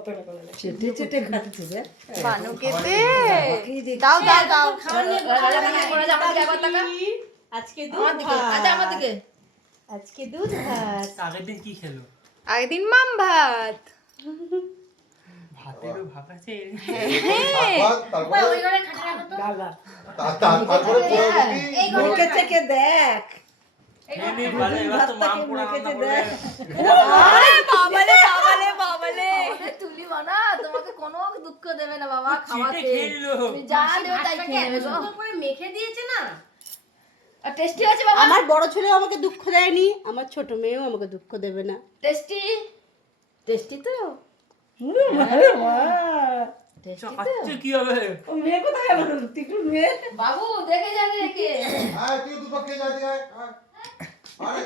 কতটা করে চেটে চেটে খাচ্ছে রে বানুকে দে দাও দাও দাও খাবার নিয়ে আজকে দুধ ভাত আমার দিকে আজকে দুধ ভাত আগের দিন কি খেলো? আগের দিন মাম ভাত ভাতেরও ভাগ আছে। তারপরে ওই ঘরে খাটে রাখো তো বাবা তারপরে এই ঘরে মুখে থেকে দেখ ভালো, এবার তো মাম পোড়া রান্না করবে। আরে বাবালে বাবালে বাবালে তুলি বানা তোমাকে কোনো দুঃখ দেবে না বাবা চেটে খাওয়াতে খেললো। তুমি যা দেবে তাই ভাতটাকে খেয়ে এত নেবে গো সুন্দর করে মেখে দিয়েছে না আর টেস্টি আছে বাবা আমার বড় ছেলেও আমাকে দুঃখ দেয়নি আমার ছোট মেয়েও আমাকে দুঃখ দেবে না টেস্টি টেস্টি তো টেস্টি তো আচ্ছা কি হবে? ও মেয়ে কোথায় গেল টিকলু মেয়ে বাবু দেখে যাবে রেখে হ্যাঁ তুই দুটো খেয়ে যা দিয়ে আয়। আরে